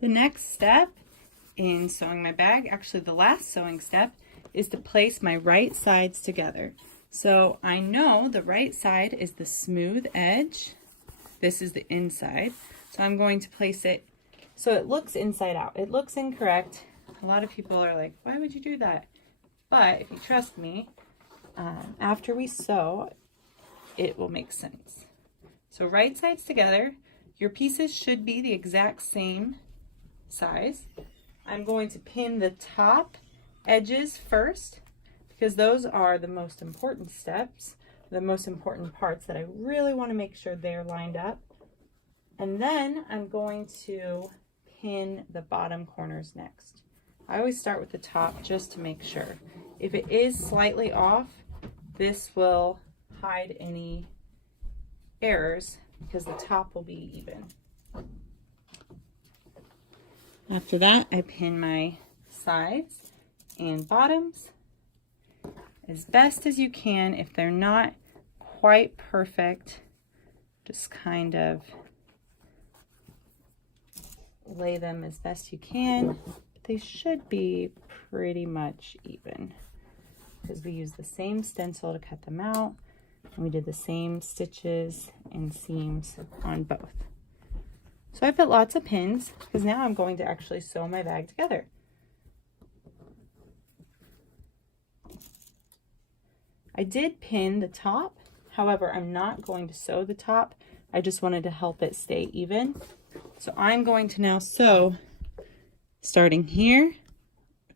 The next step in sewing my bag, actually the last sewing step, is to place my right sides together. So I know the right side is the smooth edge. This is the inside. So I'm going to place it so it looks inside out. It looks incorrect. A lot of people are like, why would you do that? But if you trust me, after we sew, it will make sense. So right sides together. Your pieces should be the exact same size. I'm going to pin the top edges first because those are the most important steps, the most important parts that I really want to make sure they're lined up. And then I'm going to pin the bottom corners next. I always start with the top just to make sure. If it is slightly off, this will hide any errors because the top will be even. After that, I pin my sides and bottoms as best as you can. If they're not quite perfect, just kind of lay them as best you can. But they should be pretty much even because we use the same stencil to cut them out. And we did the same stitches and seams on both. So I put lots of pins because now I'm going to actually sew my bag together. I did pin the top, however, I'm not going to sew the top. I just wanted to help it stay even. So I'm going to now sew starting here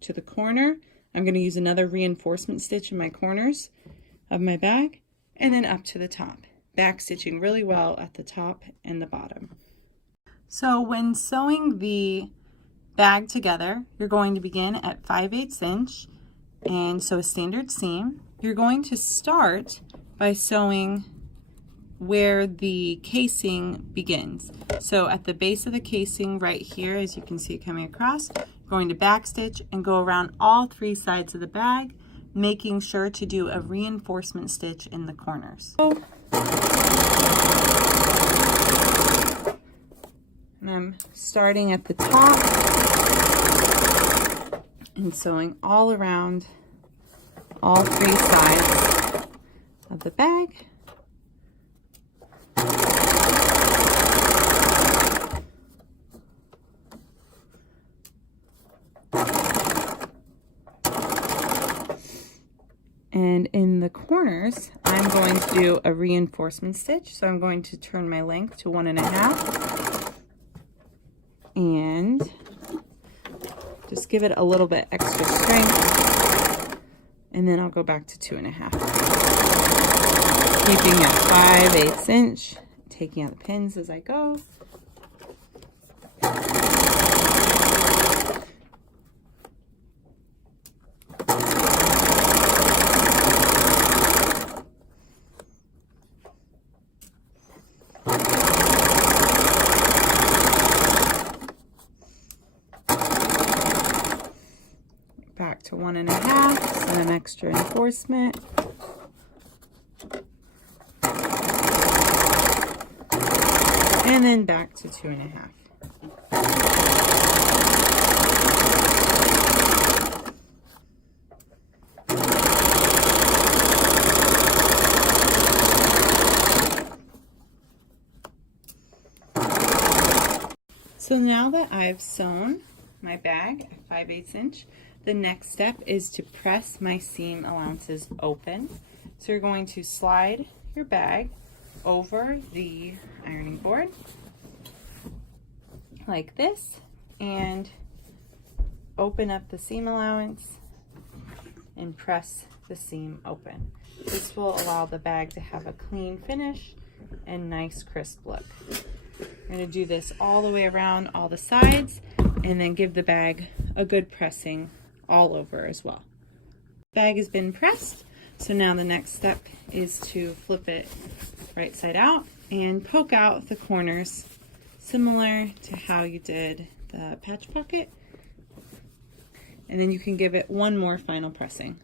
to the corner. I'm going to use another reinforcement stitch in my corners of my bag and then up to the top, back stitching really well at the top and the bottom. So when sewing the bag together, you're going to begin at 5/8 inch and sew a standard seam. You're going to start by sewing where the casing begins. So at the base of the casing right here, as you can see coming across, you're going to backstitch and go around all 3 sides of the bag, making sure to do a reinforcement stitch in the corners. And I'm starting at the top and sewing all around all 3 sides of the bag. And in the corners, I'm going to do a reinforcement stitch. So I'm going to turn my length to 1.5 and just give it a little bit extra strength. And then I'll go back to 2.5. Keeping at 5/8 inch, taking out the pins as I go. Back to 1.5, and an extra reinforcement. And then back to 2.5. So now that I've sewn my bag at 5/8 inch, the next step is to press my seam allowances open. So you're going to slide your bag over the ironing board like this and open up the seam allowance and press the seam open. This will allow the bag to have a clean finish and nice crisp look. We're going to do this all the way around all the sides and then give the bag a good pressing all over as well. Bag has been pressed, so now the next step is to flip it right side out and poke out the corners similar to how you did the patch pocket, and then you can give it one more final pressing.